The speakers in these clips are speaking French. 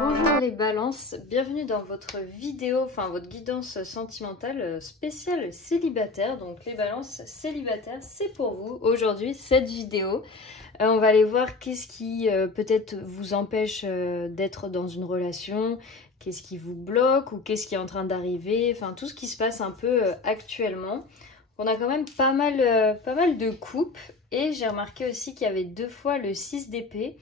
Bonjour les balances, bienvenue dans votre vidéo, enfin votre guidance sentimentale spéciale célibataire. Donc les balances célibataires, c'est pour vous aujourd'hui cette vidéo. On va aller voir qu'est-ce qui peut-être vous empêche d'être dans une relation, qu'est-ce qui vous bloque ou qu'est-ce qui est en train d'arriver, enfin tout ce qui se passe un peu actuellement. On a quand même pas mal de coupes et j'ai remarqué aussi qu'il y avait 2 fois le 6 d'épée.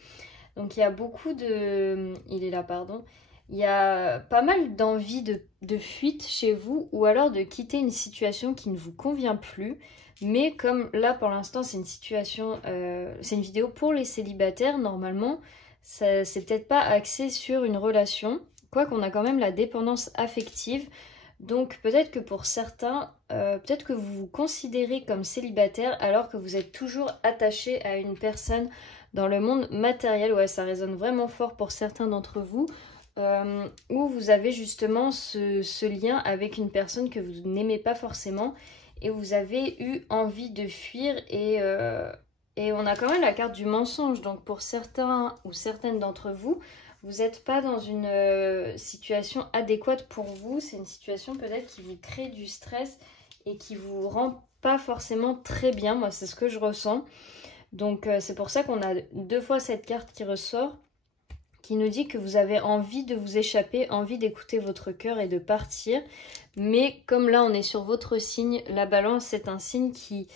Donc il y a beaucoup de... Il est là, pardon. Il y a pas mal d'envie de fuite chez vous ou alors de quitter une situation qui ne vous convient plus. Mais comme là pour l'instant c'est une situation, c'est une vidéo pour les célibataires, normalement c'est peut-être pas axé sur une relation. Quoiqu'on a quand même la dépendance affective. Donc peut-être que pour certains, peut-être que vous vous considérez comme célibataire alors que vous êtes toujours attaché à une personne dans le monde matériel. Ouais, ça résonne vraiment fort pour certains d'entre vous, où vous avez justement ce lien avec une personne que vous n'aimez pas forcément et vous avez eu envie de fuir et on a quand même la carte du mensonge. Donc pour certains ou certaines d'entre vous, vous n'êtes pas dans une situation adéquate pour vous. C'est une situation peut-être qui vous crée du stress et qui vous rend pas forcément très bien. Moi, c'est ce que je ressens. Donc c'est pour ça qu'on a 2 fois cette carte qui ressort, qui nous dit que vous avez envie de vous échapper, envie d'écouter votre cœur et de partir. Mais comme là on est sur votre signe, la balance c'est un signe qui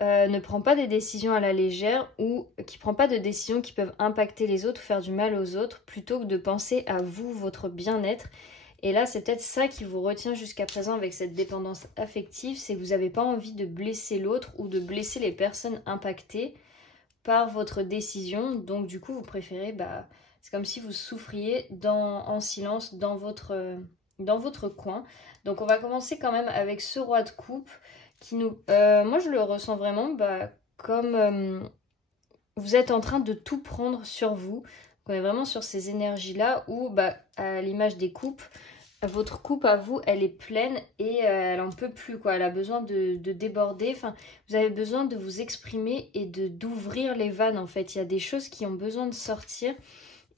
ne prend pas des décisions à la légère ou qui ne prend pas de décisions qui peuvent impacter les autres, faire du mal aux autres, plutôt que de penser à vous, votre bien-être. Et là, c'est peut-être ça qui vous retient jusqu'à présent avec cette dépendance affective, c'est que vous n'avez pas envie de blesser l'autre ou de blesser les personnes impactées par votre décision. Donc du coup, vous préférez, c'est comme si vous souffriez en silence dans votre coin. Donc on va commencer quand même avec ce roi de coupe qui nous... moi, je le ressens vraiment comme vous êtes en train de tout prendre sur vous. On est vraiment sur ces énergies-là où, à l'image des coupes, votre coupe à vous, elle est pleine et elle en peut plus, quoi. Elle a besoin de déborder. Enfin, vous avez besoin de vous exprimer et d'ouvrir les vannes, en fait. Il y a des choses qui ont besoin de sortir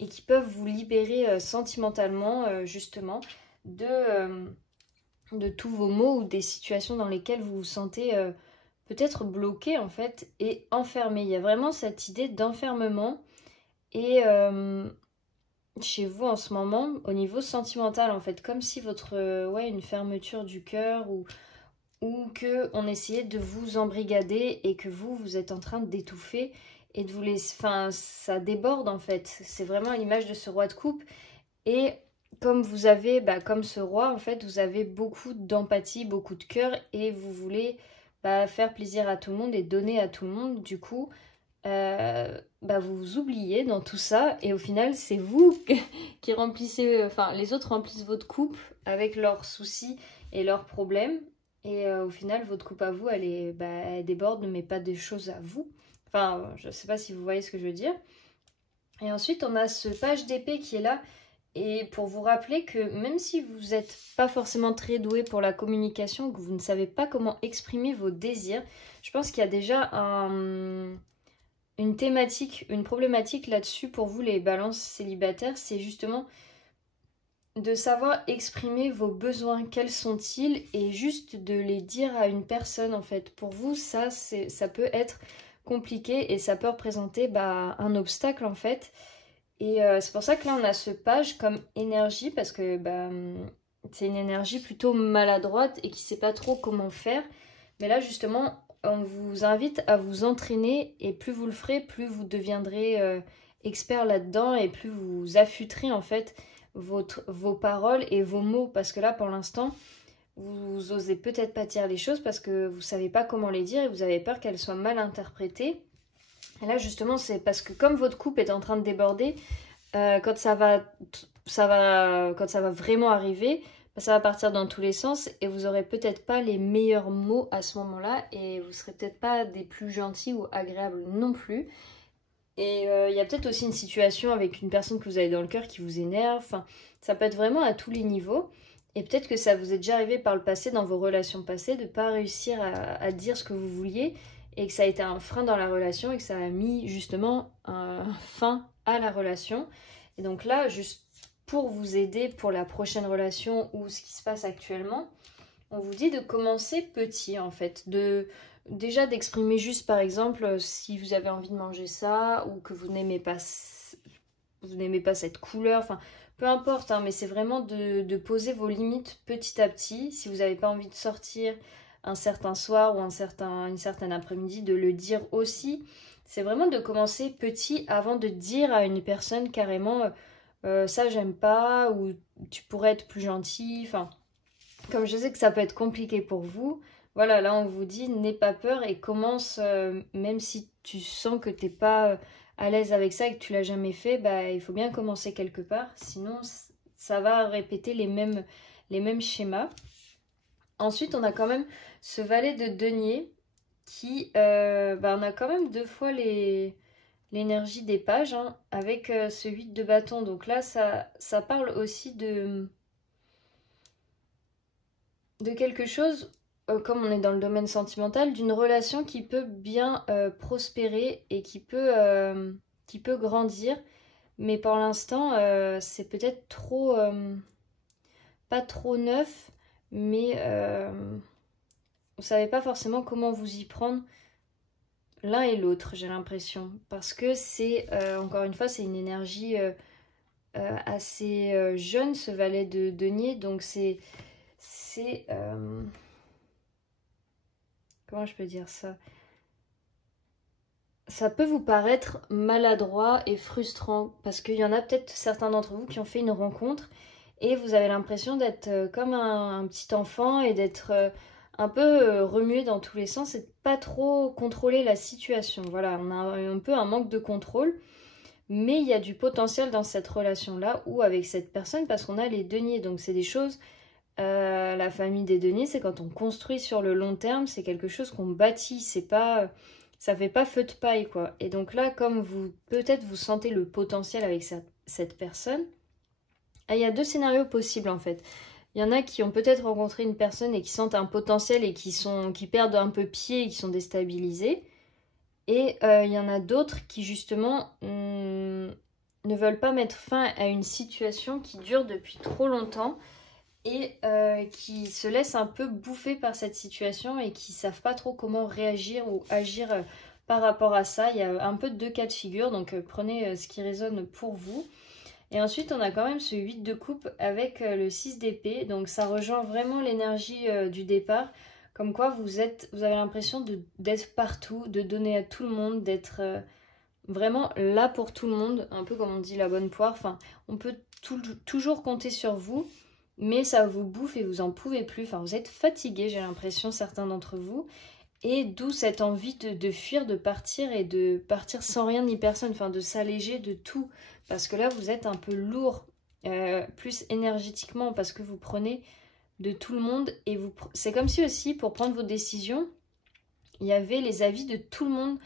et qui peuvent vous libérer sentimentalement, justement, de tous vos maux ou des situations dans lesquelles vous vous sentez peut-être bloqué, en fait, et enfermé. Il y a vraiment cette idée d'enfermement et... chez vous en ce moment, au niveau sentimental en fait, comme si une fermeture du cœur ou que on essayait de vous embrigader et que vous êtes en train d'étouffer et de vous laisser, enfin ça déborde en fait, c'est vraiment l'image de ce roi de coupe et comme vous avez, comme ce roi en fait, vous avez beaucoup d'empathie, beaucoup de cœur et vous voulez faire plaisir à tout le monde et donner à tout le monde, du coup vous vous oubliez dans tout ça et au final c'est vous qui remplissez, enfin les autres remplissent votre coupe avec leurs soucis et leurs problèmes et au final votre coupe à vous elle déborde mais pas des choses à vous, enfin je sais pas si vous voyez ce que je veux dire. Et ensuite on a ce page d'épée qui est là et pour vous rappeler que même si vous n'êtes pas forcément très doué pour la communication, que vous ne savez pas comment exprimer vos désirs, je pense qu'il y a déjà une thématique, une problématique là-dessus pour vous les balances célibataires, c'est justement de savoir exprimer vos besoins, quels sont-ils, et juste de les dire à une personne en fait. Pour vous, ça peut être compliqué et ça peut représenter un obstacle en fait. Et c'est pour ça que là on a ce page comme énergie parce que c'est une énergie plutôt maladroite et qui sait pas trop comment faire. Mais là justement on vous invite à vous entraîner et plus vous le ferez, plus vous deviendrez expert là-dedans et plus vous affûterez en fait vos paroles et vos mots. Parce que là pour l'instant, vous osez peut-être pas dire les choses parce que vous savez pas comment les dire et vous avez peur qu'elles soient mal interprétées. Et là justement c'est parce que comme votre coupe est en train de déborder, quand ça va vraiment arriver, ça va partir dans tous les sens et vous aurez peut-être pas les meilleurs mots à ce moment-là et vous serez peut-être pas des plus gentils ou agréables non plus. Et il y a peut-être aussi une situation avec une personne que vous avez dans le cœur qui vous énerve. Enfin, ça peut être vraiment à tous les niveaux. Et peut-être que ça vous est déjà arrivé par le passé, dans vos relations passées, de ne pas réussir à dire ce que vous vouliez et que ça a été un frein dans la relation et que ça a mis justement un fin à la relation. Et donc là, juste pour vous aider pour la prochaine relation ou ce qui se passe actuellement, on vous dit de commencer petit en fait, déjà d'exprimer juste par exemple si vous avez envie de manger ça ou que vous n'aimez pas cette couleur, enfin peu importe, hein, mais c'est vraiment de poser vos limites petit à petit. Si vous n'avez pas envie de sortir un certain soir ou une certaine après-midi, de le dire aussi. C'est vraiment de commencer petit avant de dire à une personne carrément ça j'aime pas ou tu pourrais être plus gentil. Enfin, comme je sais que ça peut être compliqué pour vous, voilà, là on vous dit n'aie pas peur et commence, même si tu sens que t'es pas à l'aise avec ça et que tu l'as jamais fait, bah il faut bien commencer quelque part, sinon ça va répéter les mêmes schémas. Ensuite, on a quand même ce valet de denier qui, on a quand même 2 fois l'énergie des pages hein, avec ce 8 de bâton. Donc là, ça parle aussi de quelque chose, comme on est dans le domaine sentimental, d'une relation qui peut bien prospérer et qui peut grandir. Mais pour l'instant, c'est peut-être trop, pas trop neuf, mais vous savez pas forcément comment vous y prendre l'un et l'autre, j'ai l'impression. Parce que c'est, encore une fois, c'est une énergie assez jeune, ce valet de denier. Donc c'est comment je peux dire ça? Ça peut vous paraître maladroit et frustrant parce qu'il y en a peut-être certains d'entre vous qui ont fait une rencontre et vous avez l'impression d'être comme un petit enfant et d'être un peu remué dans tous les sens et de pas trop contrôler la situation. Voilà, on a un peu un manque de contrôle, mais il y a du potentiel dans cette relation-là ou avec cette personne parce qu'on a les deniers, donc c'est des choses. La famille des deniers, c'est quand on construit sur le long terme, c'est quelque chose qu'on bâtit, c'est pas, ça fait pas feu de paille quoi. Et donc là, comme peut-être vous sentez le potentiel avec cette personne, il y a 2 scénarios possibles en fait. Il y en a qui ont peut-être rencontré une personne et qui sentent un potentiel et qui perdent un peu pied et qui sont déstabilisés. Et il y en a d'autres qui justement ne veulent pas mettre fin à une situation qui dure depuis trop longtemps et qui se laissent un peu bouffer par cette situation et qui savent pas trop comment réagir ou agir par rapport à ça. Il y a un peu 2 cas de figure, donc prenez ce qui résonne pour vous. Et ensuite, on a quand même ce 8 de coupe avec le 6 d'épée, donc ça rejoint vraiment l'énergie du départ, comme quoi vous avez l'impression d'être partout, de donner à tout le monde, d'être vraiment là pour tout le monde, un peu comme on dit la bonne poire. Enfin, on peut toujours compter sur vous, mais ça vous bouffe et vous en pouvez plus. Enfin, vous êtes fatigué, j'ai l'impression, certains d'entre vous. Et d'où cette envie de fuir, de partir et de partir sans rien ni personne, enfin de s'alléger de tout. Parce que là, vous êtes un peu lourd, plus énergétiquement, parce que vous prenez de tout le monde. Et c'est comme si aussi, pour prendre vos décisions, il y avait les avis de tout le monde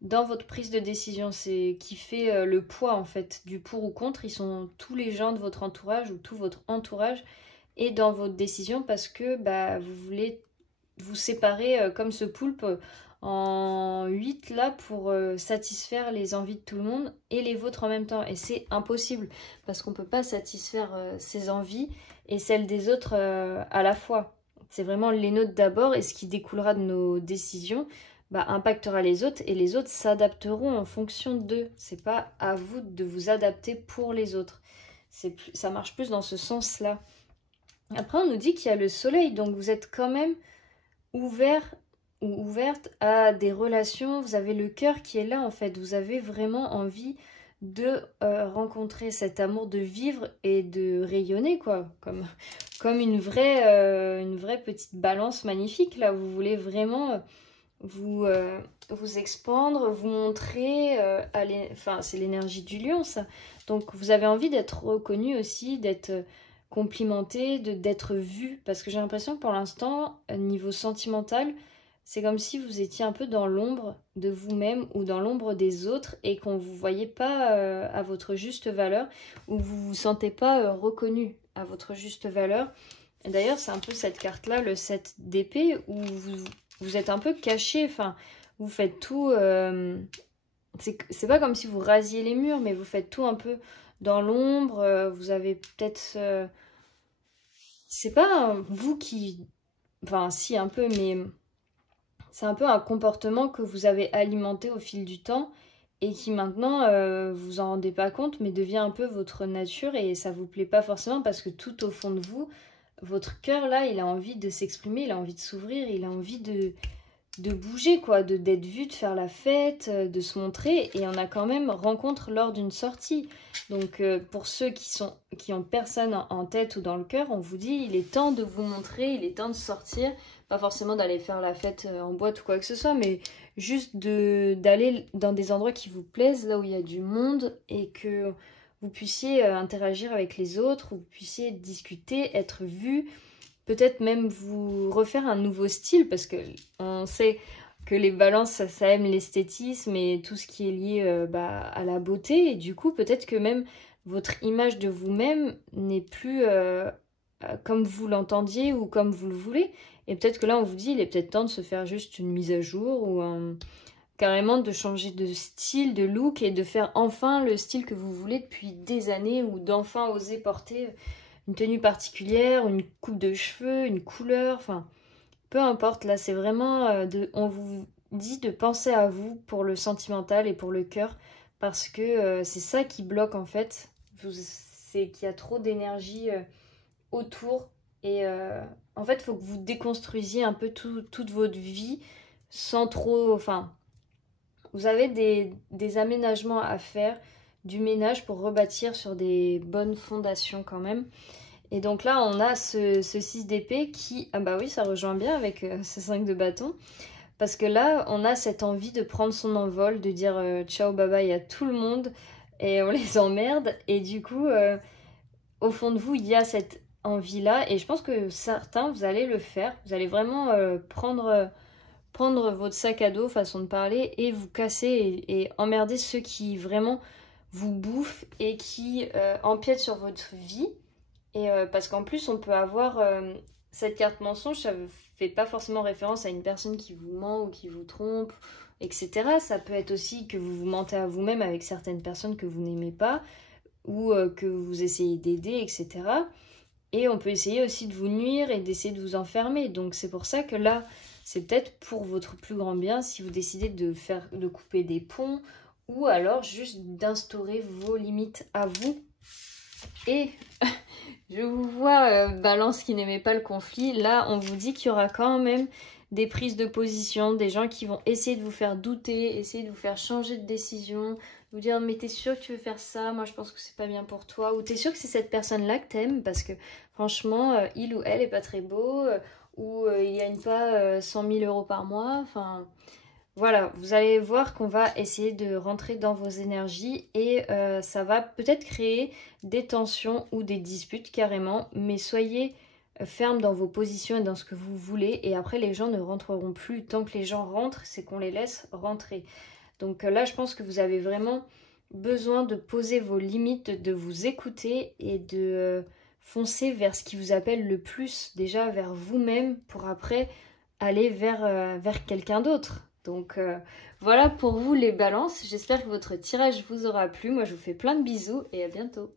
dans votre prise de décision. C'est qui fait le poids en fait du pour ou contre. Ils sont tous les gens de votre entourage ou tout votre entourage et dans votre décision parce que vous voulez vous séparer comme ce poulpe en 8 là pour satisfaire les envies de tout le monde et les vôtres en même temps. Et c'est impossible parce qu'on ne peut pas satisfaire ses envies et celles des autres à la fois. C'est vraiment les nôtres d'abord et ce qui découlera de nos décisions impactera les autres et les autres s'adapteront en fonction d'eux. C'est pas à vous de vous adapter pour les autres. Ça marche plus dans ce sens-là. Après, on nous dit qu'il y a le soleil, donc vous êtes quand même ouvert ou ouverte à des relations. Vous avez le cœur qui est là en fait. Vous avez vraiment envie de rencontrer cet amour, de vivre et de rayonner quoi, comme une vraie petite balance magnifique là. Vous voulez vraiment vous expandre, vous montrer, c'est l'énergie du lion ça. Donc vous avez envie d'être reconnu aussi, d'être complimenté, d'être vu, parce que j'ai l'impression que pour l'instant, niveau sentimental, c'est comme si vous étiez un peu dans l'ombre de vous-même ou dans l'ombre des autres et qu'on ne vous voyait pas à votre juste valeur ou vous ne vous sentez pas reconnu à votre juste valeur. D'ailleurs, c'est un peu cette carte-là, le 7 d'épée, où vous êtes un peu caché, enfin, vous faites tout, c'est pas comme si vous rasiez les murs, mais vous faites tout un peu dans l'ombre, vous avez peut-être, c'est pas vous qui, enfin si un peu, mais c'est un peu un comportement que vous avez alimenté au fil du temps et qui maintenant, vous en rendez pas compte, mais devient un peu votre nature et ça vous plaît pas forcément parce que tout au fond de vous, votre cœur là, il a envie de s'exprimer, il a envie de s'ouvrir, il a envie de bouger quoi, d'être vu, de faire la fête, de se montrer et on a quand même rencontre lors d'une sortie. Donc pour ceux qui ont personne en tête ou dans le cœur, on vous dit il est temps de vous montrer, il est temps de sortir, pas forcément d'aller faire la fête en boîte ou quoi que ce soit, mais juste d'aller dans des endroits qui vous plaisent, là où il y a du monde et que vous puissiez interagir avec les autres, vous puissiez discuter, être vu, peut-être même vous refaire un nouveau style parce que on sait que les balances ça aime l'esthétisme et tout ce qui est lié à la beauté et du coup peut-être que même votre image de vous-même n'est plus comme vous l'entendiez ou comme vous le voulez et peut-être que là on vous dit il est peut-être temps de se faire juste une mise à jour ou carrément de changer de style, de look et de faire enfin le style que vous voulez depuis des années ou d'enfin oser porter une tenue particulière, une coupe de cheveux, une couleur, enfin, peu importe. Là, c'est vraiment, on vous dit de penser à vous pour le sentimental et pour le cœur, parce que c'est ça qui bloque en fait. C'est qu'il y a trop d'énergie autour et en fait, il faut que vous déconstruisiez un peu toute votre vie sans trop, enfin, vous avez des aménagements à faire, du ménage pour rebâtir sur des bonnes fondations quand même. Et donc là, on a ce 6 d'épée qui, ah bah oui, ça rejoint bien avec ce 5 de bâton. Parce que là, on a cette envie de prendre son envol, de dire ciao, bye bye à tout le monde et on les emmerde. Et du coup, au fond de vous, il y a cette envie-là. Et je pense que certains, vous allez le faire. Vous allez vraiment prendre votre sac à dos, façon de parler, et vous casser et emmerder ceux qui vraiment vous bouffent et qui empiètent sur votre vie. Et parce qu'en plus, on peut avoir cette carte mensonge, ça ne fait pas forcément référence à une personne qui vous ment ou qui vous trompe, etc. Ça peut être aussi que vous vous mentez à vous-même avec certaines personnes que vous n'aimez pas ou que vous essayez d'aider, etc. Et on peut essayer aussi de vous nuire et d'essayer de vous enfermer. Donc c'est pour ça que là, c'est peut-être pour votre plus grand bien si vous décidez de couper des ponts ou alors juste d'instaurer vos limites à vous. Et je vous vois, Balance qui n'aimait pas le conflit. Là, on vous dit qu'il y aura quand même des prises de position, des gens qui vont essayer de vous faire douter, essayer de vous faire changer de décision, vous dire mais t'es sûr que tu veux faire ça? Moi je pense que c'est pas bien pour toi. Ou t'es sûr que c'est cette personne-là que t'aimes parce que franchement, il ou elle est pas très beau, ou il gagne pas 100 000 euros par mois. Enfin, voilà, vous allez voir qu'on va essayer de rentrer dans vos énergies et ça va peut-être créer des tensions ou des disputes carrément, mais soyez ferme dans vos positions et dans ce que vous voulez et après les gens ne rentreront plus. Tant que les gens rentrent, c'est qu'on les laisse rentrer. Donc là, je pense que vous avez vraiment besoin de poser vos limites, de vous écouter et de foncer vers ce qui vous appelle le plus, déjà vers vous-même pour après aller vers quelqu'un d'autre. Donc voilà pour vous les balances, j'espère que votre tirage vous aura plu. Moi je vous fais plein de bisous et à bientôt.